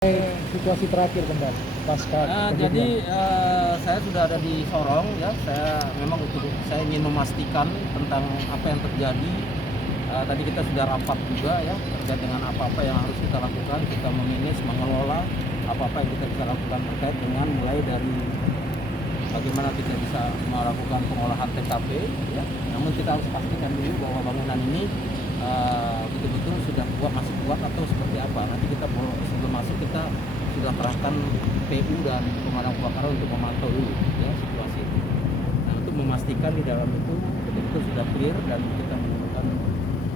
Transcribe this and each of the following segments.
Situasi terakhir benar pasca Jadi kejadian. saya sudah ada di Sorong ya. Saya ingin memastikan tentang apa yang terjadi. Tadi kita sudah rapat juga ya terkait dengan apa-apa yang harus kita lakukan. Kita memanage, mengelola apa-apa yang kita bisa lakukan terkait dengan mulai dari bagaimana kita bisa melakukan pengolahan TKP ya. Namun kita harus pastikan dulu bahwa bangunan ini betul-betul sudah kuat, masih kuat atau seperti apa. Nanti kita sebelum masuk kita sudah kerahkan PU dan pemadam kebakaran untuk memantau dulu ya situasi itu. Nah, untuk memastikan di dalam itu betul-betul sudah clear dan kita menemukan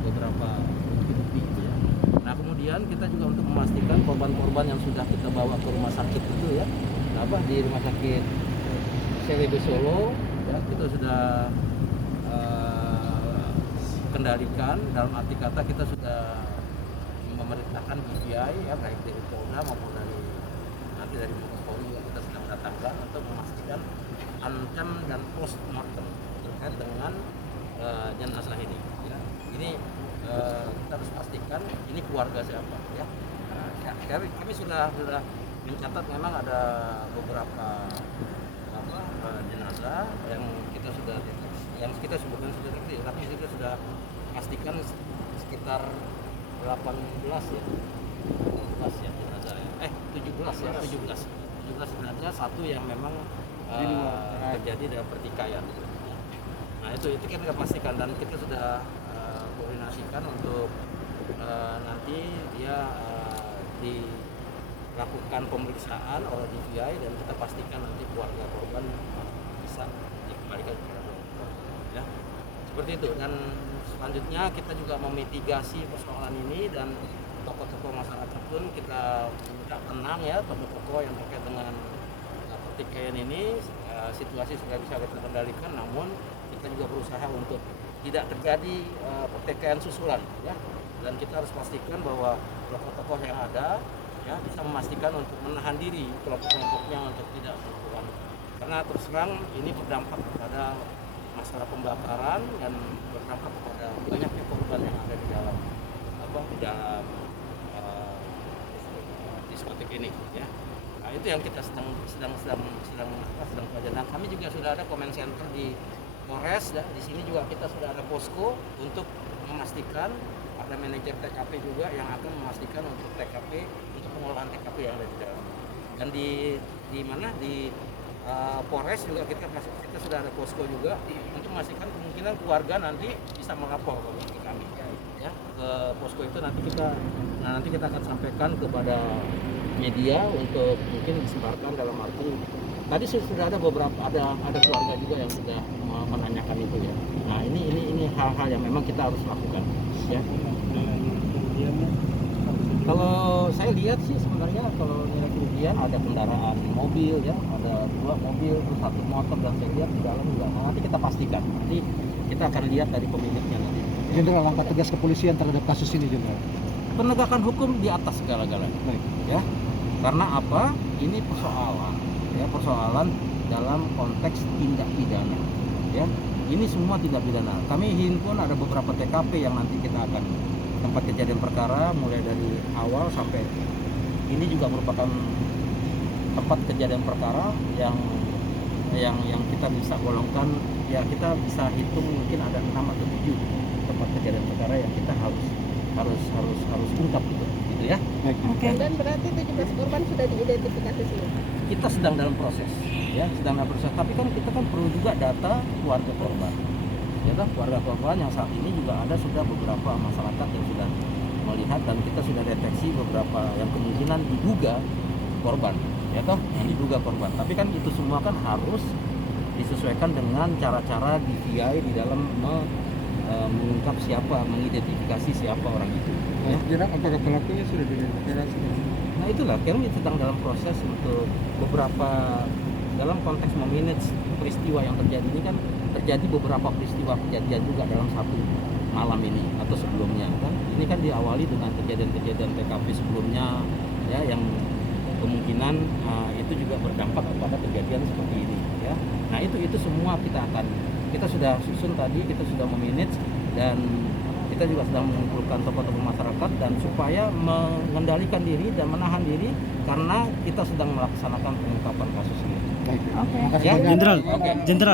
beberapa bukti-bukti ya. Nah, kemudian kita juga untuk memastikan korban-korban yang sudah kita bawa ke rumah sakit itu ya. Di rumah sakit CWB Solo ya, kita sudah kendalikan, dalam arti kata kita sudah memerintahkan BPI ya, baik dari Polda maupun dari nanti dari Mabes Polri juga kita sedang datangkan untuk memastikan ancam dan post mortem terkait dengan jenazah ini ya. Ini kita harus pastikan ini keluarga siapa ya. Kami sudah mencatat memang ada beberapa jenazah yang kita sudah sebutkan sudah deteksi, tapi kita sudah pastikan sekitar 18 ya. 18 ya jenazah ya. 17 jenazah, satu yang memang terjadi dalam pertikaian. Nah, itu kan kita pastikan dan kita sudah koordinasikan untuk nanti dia dilakukan pemeriksaan oleh DVI dan kita pastikan nanti keluarga korban bisa dikembalikan kepada korban ya. Seperti itu, dan selanjutnya kita juga memitigasi persoalan ini dan tokoh-tokoh masyarakat pun kita minta tenang ya, tokoh-tokoh yang terkait dengan pertikaian ini. Situasi sudah bisa kita kendalikan, namun kita juga berusaha untuk tidak terjadi pertikaian susulan ya, dan kita harus pastikan bahwa tokoh-tokoh yang ada ya bisa memastikan untuk menahan diri kelompok-kelompoknya untuk tidak melakukan, karena terus terang ini berdampak kepada masalah pembakaran dan berdampak kepada banyaknya korban yang ada di dalam diskotik ini ya. Nah, itu yang kita sedang pelajari. Nah, kami juga sudah ada comment center di Polres ya. Di sini juga kita sudah ada posko untuk memastikan, ada manajer TKP juga yang akan memastikan untuk TKP, untuk pengolahan TKP yang ada di dalam. Dan di Polres juga kita sudah ada posko juga untuk memastikan kemungkinan keluarga nanti bisa melapor ke kami ya. Ke posko itu nanti kita akan sampaikan kepada media untuk mungkin disebarkan, dalam arti tadi sudah ada beberapa ada keluarga juga yang sudah menanyakan itu ya. Nah, ini hal-hal yang memang kita harus lakukan ya. Kalau saya lihat sih sebenarnya kalau nilai kerugian ada kendaraan mobil ya, ada 2 mobil terus 1 motor, dan saya lihat di dalam juga. Nah, nanti kita pastikan, nanti kita akan lihat dari pemiliknya nanti. Jenderal, langkah tegas kepolisian terhadap kasus ini, Jenderal. Penegakan hukum di atas segala-galanya ya. Karena apa? Ini persoalan dalam konteks tindak pidana ya. Ini semua tindak pidana. Kami himpun ada beberapa TKP yang nanti kita akan tempat kejadian perkara, mulai dari awal sampai ini juga merupakan tempat kejadian perkara yang kita bisa golongkan ya, kita bisa hitung mungkin ada 6 atau 7 tempat kejadian perkara yang kita harus ungkap gitu ya. Oke. Dan berarti 17 korban sudah diidentifikasi semua. Kita sedang dalam proses ya, tapi kan kita perlu juga data keluarga korban. Ya kan, keluarga korban yang saat ini juga sudah beberapa masyarakat yang sudah melihat, dan kita sudah deteksi beberapa yang kemungkinan diduga korban ya toh, yang diduga korban. Tapi kan itu semua kan harus disesuaikan dengan cara-cara DVI di dalam mengungkap siapa, mengidentifikasi siapa orang itu ya. Jenderal, apakah pelakunya sudah diidentifikasi? Nah, itulah kami sedang dalam proses untuk beberapa dalam konteks memanage peristiwa yang terjadi ini. Kan terjadi beberapa peristiwa kejadian juga dalam satu malam ini atau sebelumnya kan. Ini kan diawali dengan kejadian-kejadian TKP sebelumnya ya, yang kemungkinan itu juga berdampak kepada kejadian seperti ini ya. Nah, itu semua kita sudah susun tadi, kita sudah memanage, dan kita juga sedang mengumpulkan tokoh-tokoh masyarakat dan supaya mengendalikan diri dan menahan diri karena kita sedang melaksanakan pengungkapan kasus ini. Baik. Oke. Makasih Ya, banyak. Jenderal, Oke. Jenderal,